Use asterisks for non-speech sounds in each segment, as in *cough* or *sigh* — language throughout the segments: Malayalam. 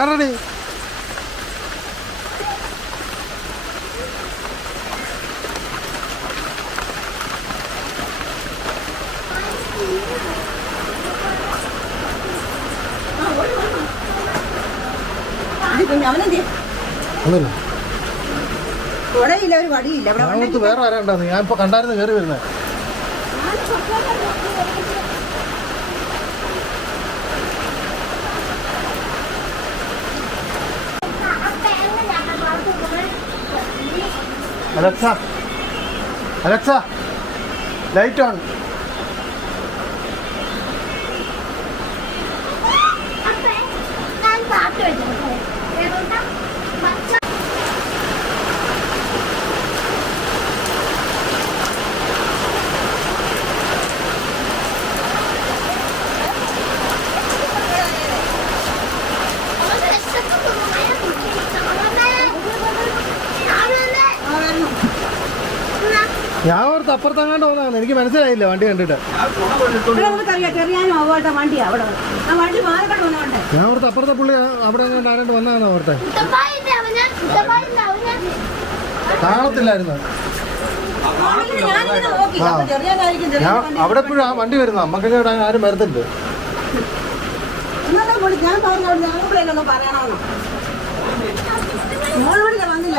ആരടി വേറെ ആരാണ്ടാന്ന് ഞാൻ ഇപ്പൊ കണ്ടായിരുന്നു കയറി വരുന്നത് अलक्सा अलक्सा लाइट ऑन ഓർത്ത് അപ്പുറത്തങ്ങാണ്ട് പോകുന്നതാണ് എനിക്ക് മനസ്സിലായില്ല വണ്ടി കണ്ടിട്ട്. ഞാൻ ഓർത്ത് അപ്പുറത്തെ പുള്ളി അവിടെ അങ്ങോട്ട് ആരാണ്ട് വന്നതാണ് ഓർത്തെ? കാണത്തില്ലായിരുന്നു. അവിടെ എപ്പോഴും ആ. വണ്ടി. വരുന്ന നമുക്കൊക്കെ ഇവിടെ ആരും വരത്തില്ല? ഞാൻ പറഞ്ഞു പറയണമെന്ന് മോളോടില്ല വന്നില്ല.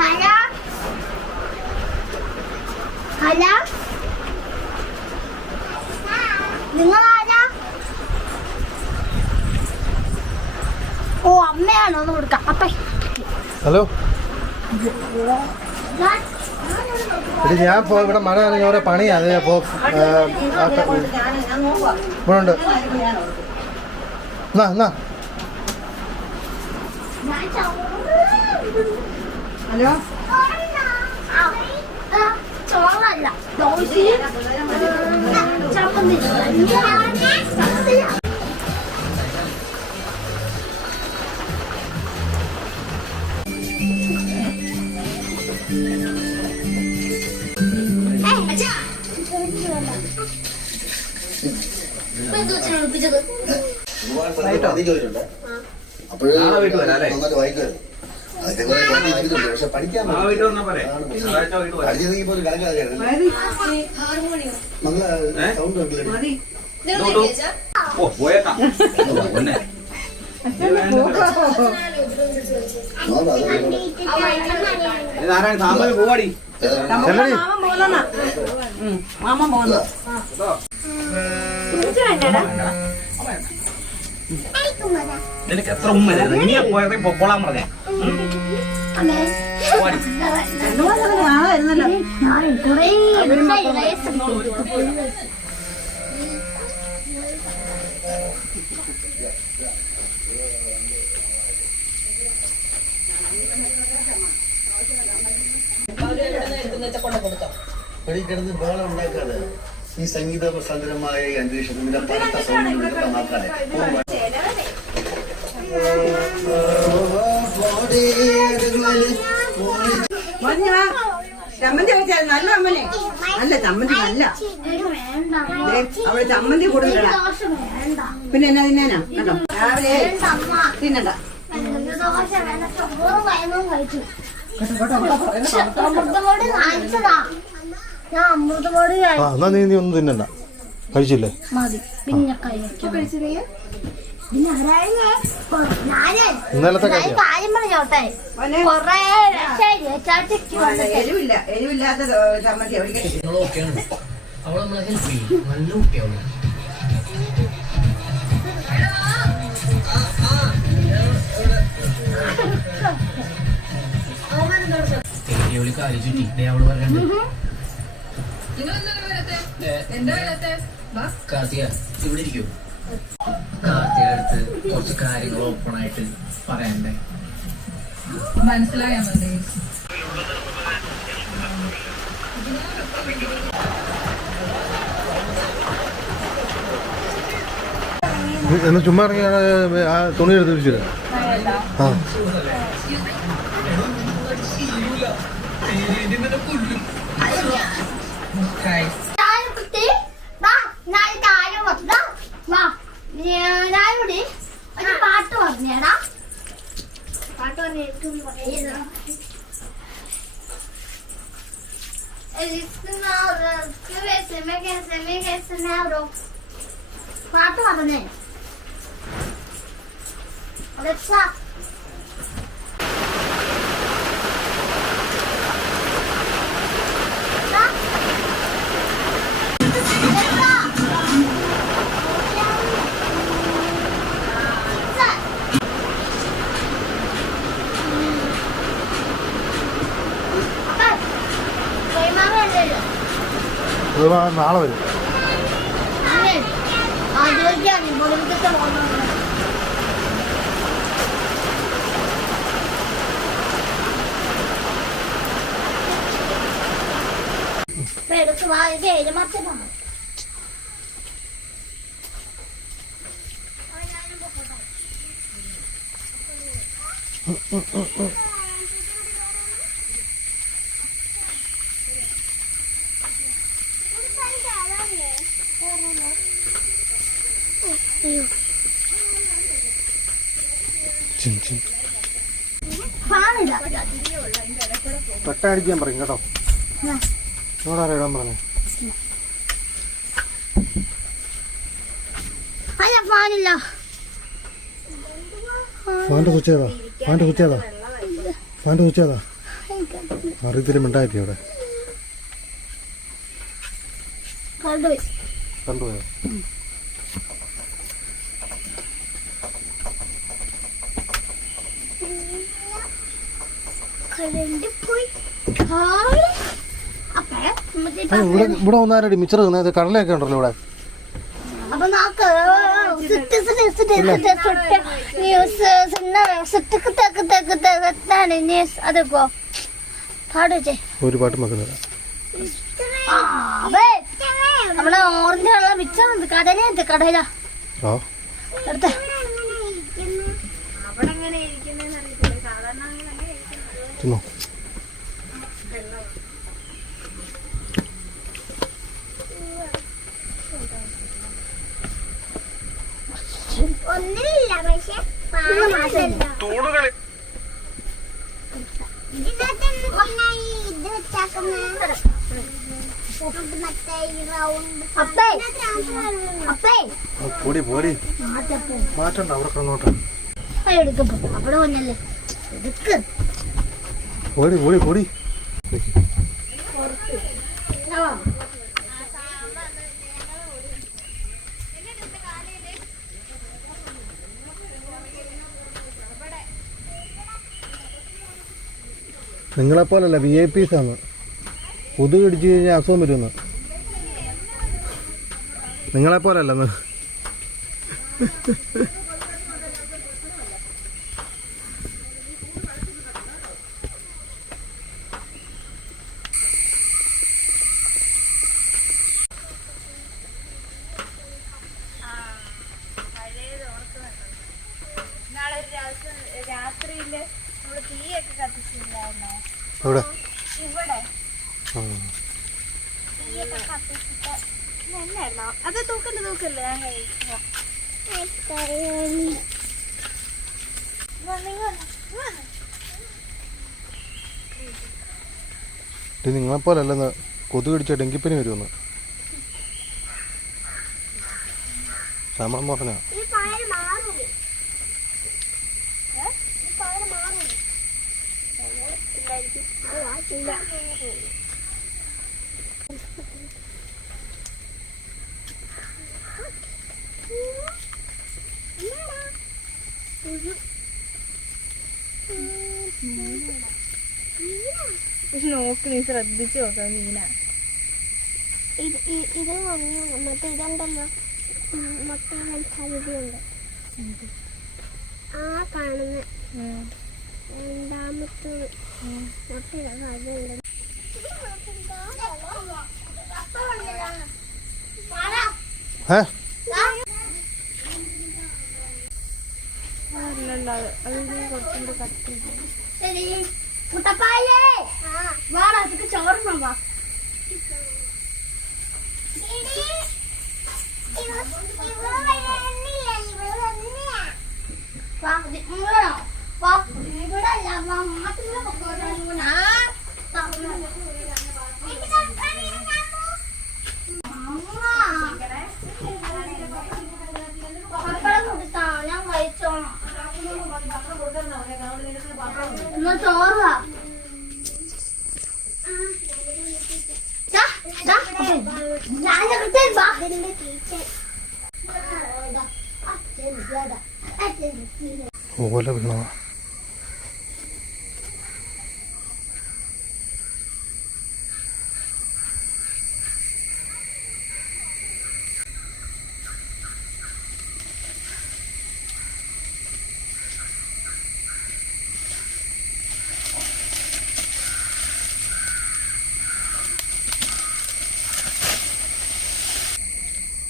ഹലോ? ഹലോ? നിങ്ങളാരാ? ഓ അമ്മയാണോ? ഒന്ന് കൊടുക്കാം. അപ്പ. ഹലോ? ഞാൻ ഞാൻ പോ ഇവിടെ മഴ നനഞ്ഞ ഓരോ പണിയാ. അത് പോ ഇവിടെ ഉണ്ട് ഞാൻ എന്നാ എന്നാ ഹലോ ചോറല്ല ദോശയും ചമ്മന്തി അപ്പോഴ്? നന്നായിട്ട് വായിക്കുമായിരുന്നു അതേപോലെ ഞാൻ ഇരുന്നിട്ടുണ്ട് പക്ഷെ പഠിക്കാൻ പഠിച്ചിരുന്നെങ്കിൽ പോലും കണക്കായിരുന്നു നല്ല സൗണ്ട് ഇതോട്ടു. ഓ പോയേക്കാം ഇത് ആരാണ് താമര പോവാടി മാമ പോകുന്നു നിനക്ക് എത്ര ഉമ്മ നീ പോയത്? പൊക്കോളാൻ പറഞ്ഞേ. പോവാടി രണ്ടു മാസം നാളെ വരുന്നല്ലോ ഞാൻ കുറേ റേസ് വെളിയിൽ കിടന്ന് ബഹളം ഉണ്ടാക്കാതെ. ഈ സംഗീത പ്രസാദരമായ ഈ സൗണ്ട് ഇതൊക്കെ മാറ്റാതെ മഞ്ഞ ചമ്മന്തി വെച്ചാൽ നല്ല അമ്മനെ. അല്ല ചമ്മന്തി നല്ല. അവൾ ചമ്മന്തി കൊടുക്കണ വേണ്ട പിന്നെ എന്നാ തിന്നാനാ? കേട്ടോ രാവിലെ വേണ്ട. അമ്മ തിന്നണ്ട ദോശ വേണ്ട ആ എന്നാ നീ നീ ഒന്നും തിന്നണ്ട. കഴിച്ചില്ലേ? ഇന്നലത്തെ *laughs* അവൾ പറഞ്ഞു കാർത്തിക ഇവിടെ ഇരിക്കൂ. കാർത്തിക അടുത്ത് കുറച്ച് കാര്യങ്ങൾ ഓപ്പൺ ആയിട്ട് പറയണ്ടേ? മനസ്സിലായാ മതി. എന്നാ ചുമ്മാ ഇറങ്ങിയാണ് ആ തുണി എടുത്ത് വെച്ചിട്ട് ആ. വാ ഒരു പാട്ട് പറഞ്ഞേടാ. പാട്ട് പറഞ്ഞു പാട്ട് പറഞ്ഞേ. അത് നാളെ വരും. ആദ്യമൊക്കെയാണ് പെട്ടടിക്കാൻ പറയും കേട്ടോ. ഇവിടെ ഇടാൻ പറഞ്ഞു? ഫാനില്ല. ഫാന്റെ കുച്ചേതാ ഫാന്റെ കുച്ചേതാ ഫാന്റെ കുച്ചേതാ അറിയത്തില്ല മിണ്ടായിട്ടേ അവിടെ. കണ്ടുപോയി. ഇവിടെ ഇവിടെ വന്നാരടി മിച്ചർ തിന്നത് കടലയൊക്കെ ഉണ്ടല്ലോ ഇവിടെ. ഒരു പാട്ട് സിറ്റ് നമ്മുടെ ഓറഞ്ച് കളർ മിച്ചം കടല കടല. ആ. എടുത്തേ. തിന്നോ? ഒന്നില്ല പക്ഷെ അപ്പേ ആ, പൊടി പൊടി. മാറ്റണ്ട അവിടെ കിടന്നോട്ടെ. എടുക്കും അവിടെ വന്നല്ലേ. എടുക്ക്. പൊടി പൊടി പൊടി. നിങ്ങളെപ്പോലല്ല വി ഐ ആണ്. കൊതുക് ഇടിച്ചു കഴിഞ്ഞാൽ അസുഖം വരുമെന്ന്. നിങ്ങളെപ്പോലല്ലെന്ന് രാത്രിയിൽ നമ്മൾ തീയൊക്കെ കത്തിച്ചില്ലായിരുന്നോ ഇവിടെ. കൊതു കടിച്ച അത് തൂക്കണ്ട തൂക്കല്ലേ കൊതുക് ഇടിച്ച ഡെങ്കിപ്പനി വരുമെന്ന് ശമണം പറഞ്ഞ ഇല്ല പക്ഷെ നീ ശ്രദ്ധിച്ചു നോക്ക മീന. ഇത് മറ്റേ ഇതുണ്ടല്ലോ. മറ്റേ മത്സരിതിയുണ്ട് ആ കാണുന്ന രണ്ടാമത്തെ മറ്റേ ഏ മുട്ടപ്പായേ വാടാ ചോറിനോ വാ ഞാൻ ചോറാ ഓല വീണോ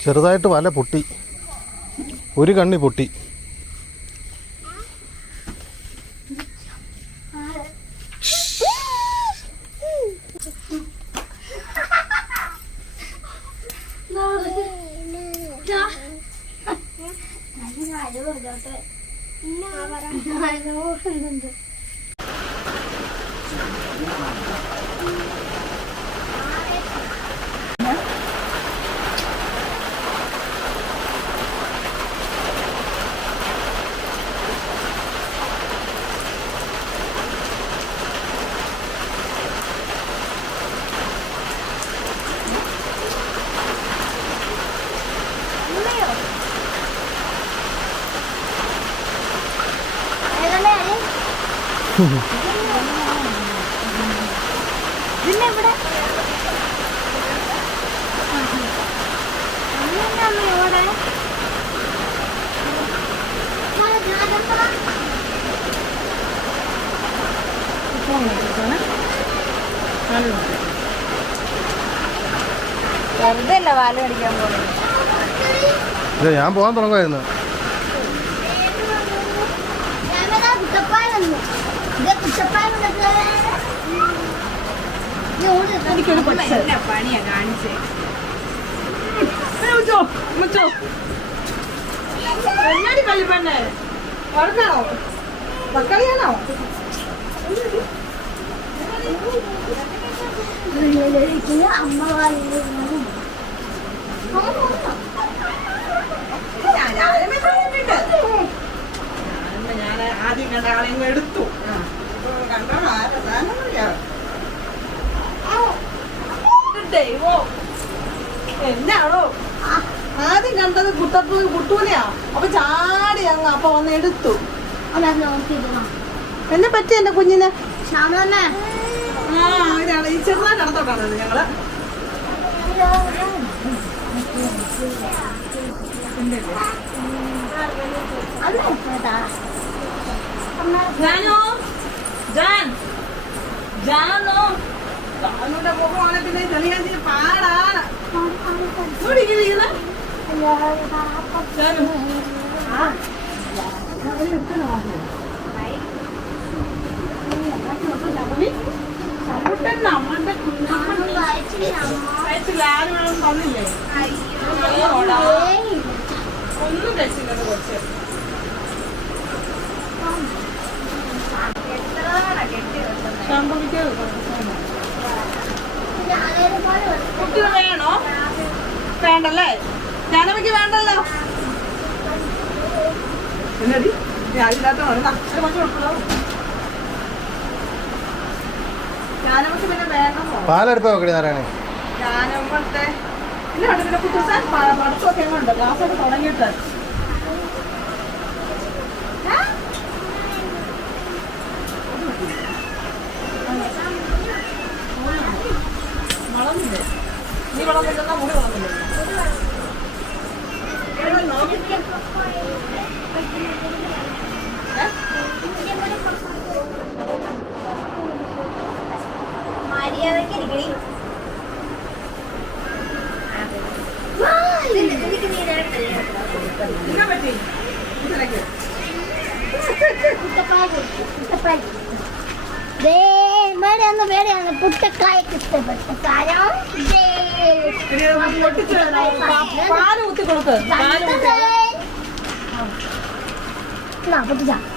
ചെറുതായിട്ട് വല പൊട്ടി. ഒരു കണ്ണി പൊട്ടി പിന്നെ ഇവിടെ അമ്മ ഇവിടെ വെറുതെ അല്ല പാൽ കടിക്കാൻ പോകുന്നത് ഇത് ഞാൻ പോകാൻ തുടങ്ങുമായിരുന്നു ഓടി എന്നാ പണിയാ കാണിച്ചേ എന്നാടി കള്ളിപ്പെണ്ണേ വഴക്കാണോ പക്കളിയാണോ അമ്മ വാലിരുന്നു കണ്ടത് കുട്ടപ്പൂ കുട്ടൂനെയാ. അപ്പൊ ചാടി അങ്ങ് അപ്പൊ വന്ന് എടുത്തു. എന്നെ പറ്റി എന്റെ കുഞ്ഞിന്? ആ ഈ ചെറുതായി നടത്തോട്ടാണ് ഞങ്ങൾ. ജാനോ? ജാൻ. ജാനോ? ജാനുടെ മുഖമാണ് പിന്നെ ചെറിയ പാടാണ്. ഇവിടെ ഇങ്ങനെ ഒന്നും രക്ഷിക്കുന്നത് കൊച്ചു സംഭവിക്കാതെ കുട്ടികൾ വേണോ വേണ്ടല്ലേ? ജാനവിക്ക് വേണ്ടല്ലോ. എന്നടി? ഞാനില്ലാത്തതാണ് പാലെടുപ്പ് നോക്കണേ നാരായണേ. തുടങ്ങിയിട്ട്. നീ വളർന്നില്ല നീ വളർന്നില്ലെന്നാ മുടി വളർന്നില്ല മര്യാദയ്ക്ക് ഇരിക്കണേ വേടെയാണ് വേടെയാണ് പുട്ടക്കായക്ക് ഇഷ്ടപ്പെട്ട കാര്യം പാൽ കുത്തി കൊടുക്കുക പാൽ ഊത്തി എന്നാ, പൊട്ടിച്ചാ. ഇതാ,